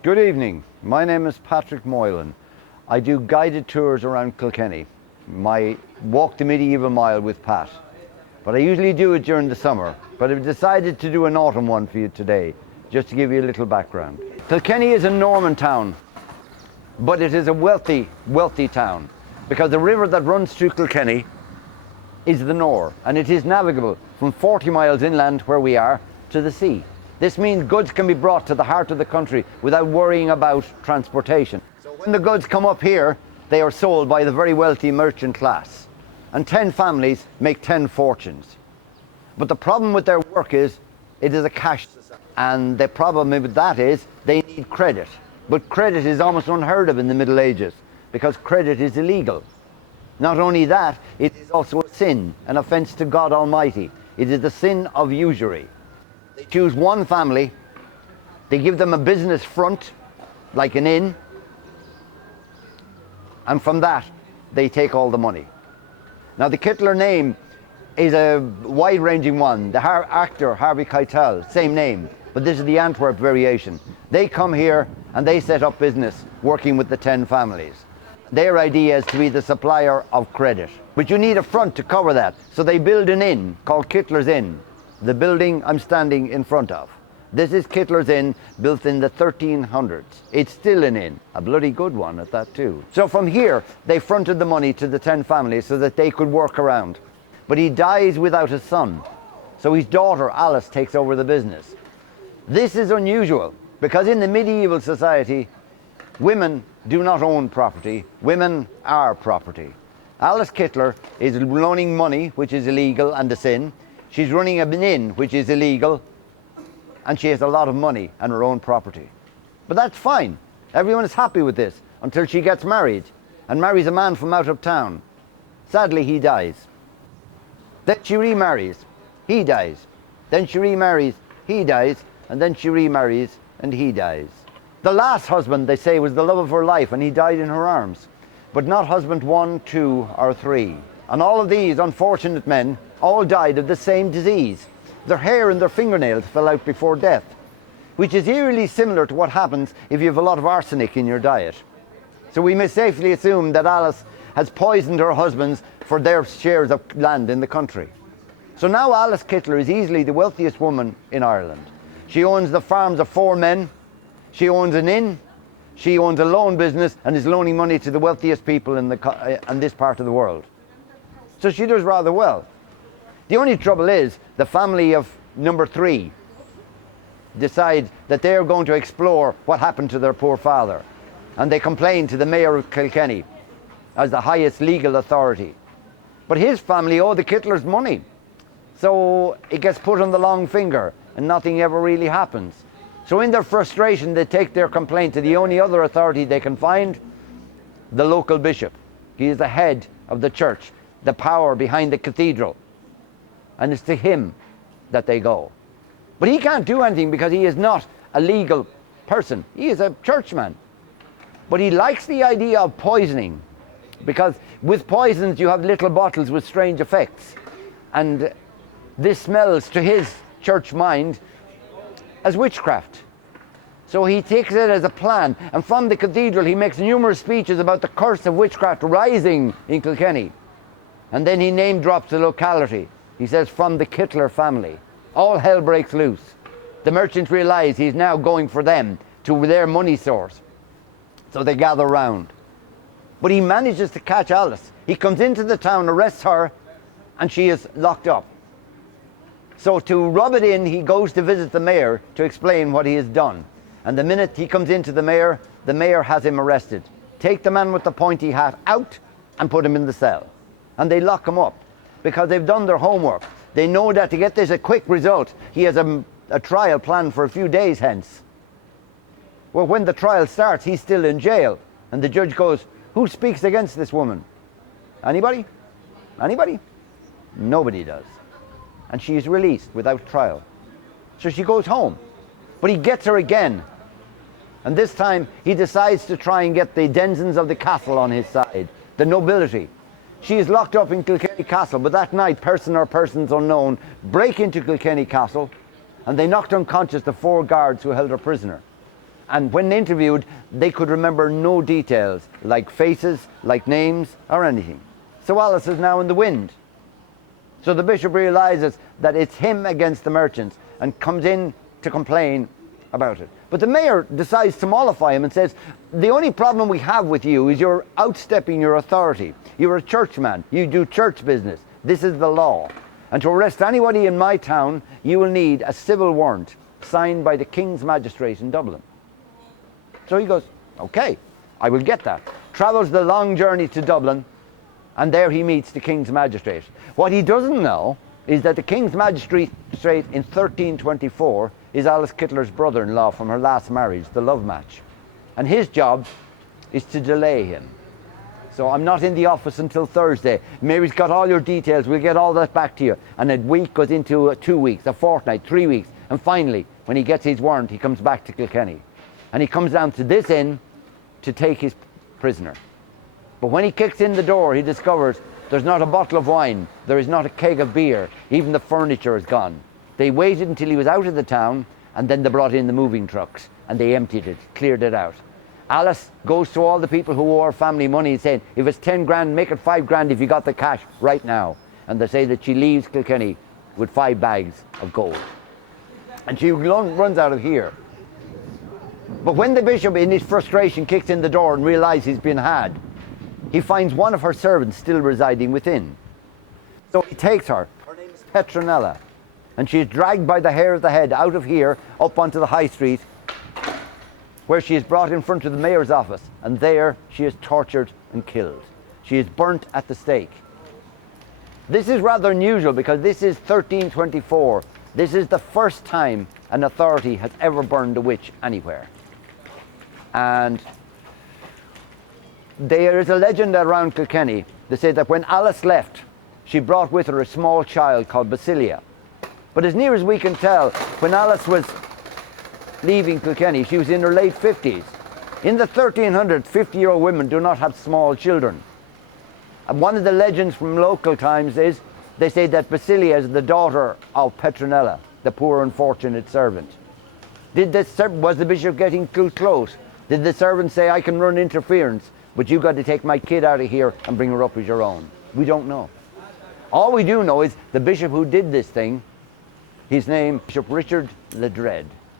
Good evening. My name is Patrick Moyland. I do guided tours around Kilkenny. My Walk the Medieval Mile with Pat. But I usually do it during the summer. But I've decided to do an autumn one for you today, just to give you a little background. Kilkenny is a Norman town, but it is a wealthy, wealthy town, because the river that runs through Kilkenny is the Nore, and it is navigable from 40 miles inland where we are to the sea. This means goods can be brought to the heart of the country without worrying about transportation. So when the goods come up here, they are sold by the very wealthy merchant class. And 10 families make 10 fortunes. But the problem with their work is, it is a cash society. And the problem with that is, they need credit. But credit is almost unheard of in the Middle Ages, because credit is illegal. Not only that, it is also a sin, an offence to God Almighty. It is the sin of usury. They choose one family, they give them a business front, like an inn, and from that, they take all the money. Now the Kittler name is a wide-ranging one. The actor, Harvey Keitel, same name, but this is the Antwerp variation. They come here and they set up business, working with the 10 families. Their idea is to be the supplier of credit. But you need a front to cover that, so they build an inn called Kittler's Inn. The building I'm standing in front of. This is Kittler's Inn, built in the 1300s. It's still an inn, a bloody good one at that too. So from here, they fronted the money to the 10 families so that they could work around. But he dies without a son. So his daughter, Alice, takes over the business. This is unusual, because in the medieval society, women do not own property, women are property. Alice Kittler is loaning money, which is illegal and a sin. She's running an inn, which is illegal, and she has a lot of money and her own property. But that's fine. Everyone is happy with this until she gets married and marries a man from out of town. Sadly, he dies. Then she remarries. He dies. Then she remarries. He dies. And then she remarries and he dies. The last husband, they say, was the love of her life, and he died in her arms. But not husband 1, 2, or 3. And all of these unfortunate men all died of the same disease. Their hair and their fingernails fell out before death, which is eerily similar to what happens if you have a lot of arsenic in your diet. So we may safely assume that Alice has poisoned her husbands for their shares of land in the country. So now Alice Kittler is easily the wealthiest woman in Ireland. She owns the farms of 4 men, she owns an inn, she owns a loan business, and is loaning money to the wealthiest people in this part of the world. So she does rather well. The only trouble is, the family of number 3 decide that they're going to explore what happened to their poor father. And they complain to the mayor of Kilkenny as the highest legal authority. But his family owe the Kittlers money. So it gets put on the long finger and nothing ever really happens. So in their frustration, they take their complaint to the only other authority they can find, the local bishop. He is the head of the church, the power behind the cathedral. And it's to him that they go. But he can't do anything because he is not a legal person. He is a churchman. But he likes the idea of poisoning, because with poisons you have little bottles with strange effects. And this smells to his church mind as witchcraft. So he takes it as a plan, and from the cathedral he makes numerous speeches about the curse of witchcraft rising in Kilkenny. And then he name drops the locality. He says, from the Kittler family. All hell breaks loose. The merchants realize he's now going for them, to their money source. So they gather round. But he manages to catch Alice. He comes into the town, arrests her, and she is locked up. So to rub it in, he goes to visit the mayor to explain what he has done. And the minute he comes into the mayor has him arrested. Take the man with the pointy hat out and put him in the cell. And they lock him up, because they've done their homework. They know that to get this a quick result, he has a trial planned for a few days hence. Well, when the trial starts, he's still in jail. And the judge goes, who speaks against this woman? Anybody? Anybody? Nobody does. And she is released without trial. So she goes home. But he gets her again. And this time, he decides to try and get the denizens of the castle on his side, the nobility. She is locked up in Kilkenny Castle, but that night, person or persons unknown break into Kilkenny Castle, and they knocked unconscious the 4 guards who held her prisoner. And when interviewed, they could remember no details, like faces, like names, or anything. So Alice is now in the wind. So the bishop realizes that it's him against the merchants and comes in to complain about it. But the mayor decides to mollify him and says, the only problem we have with you is you're outstepping your authority. You're a churchman. You do church business. This is the law. And to arrest anybody in my town, you will need a civil warrant signed by the King's Magistrate in Dublin. So he goes, okay, I will get that. Travels the long journey to Dublin, and there he meets the King's Magistrate. What he doesn't know is that the King's Magistrate in 1324 is Alice Kittler's brother-in-law from her last marriage, the love match. And his job is to delay him. So I'm not in the office until Thursday. Mary's got all your details. We'll get all that back to you. And a week goes into 2 weeks, a fortnight, 3 weeks. And finally, when he gets his warrant, he comes back to Kilkenny. And he comes down to this inn to take his prisoner. But when he kicks in the door, he discovers there's not a bottle of wine. There is not a keg of beer. Even the furniture is gone. They waited until he was out of the town, and then they brought in the moving trucks, and they emptied it, cleared it out. Alice goes to all the people who owe her family money and saying, if it's 10 grand, make it 5 grand if you got the cash right now. And they say that she leaves Kilkenny with 5 bags of gold. And she runs out of here. But when the bishop, in his frustration, kicks in the door and realizes he's been had, he finds one of her servants still residing within. So he takes her. Her name is Petronella. And she is dragged by the hair of the head out of here, up onto the high street, where she is brought in front of the mayor's office. And there she is tortured and killed. She is burnt at the stake. This is rather unusual because this is 1324. This is the first time an authority has ever burned a witch anywhere. And there is a legend around Kilkenny that says that when Alice left, she brought with her a small child called Basilia. But as near as we can tell, when Alice was leaving Kilkenny, she was in her late 50s. In the 1300s, 50-year-old women do not have small children. And one of the legends from local times is, they say that Basilia is the daughter of Petronella, the poor unfortunate servant. Was the bishop getting too close? Did the servant say, I can run interference, but you've got to take my kid out of here and bring her up as your own? We don't know. All we do know is the bishop who did this thing, his name, Bishop Richard Le Dread.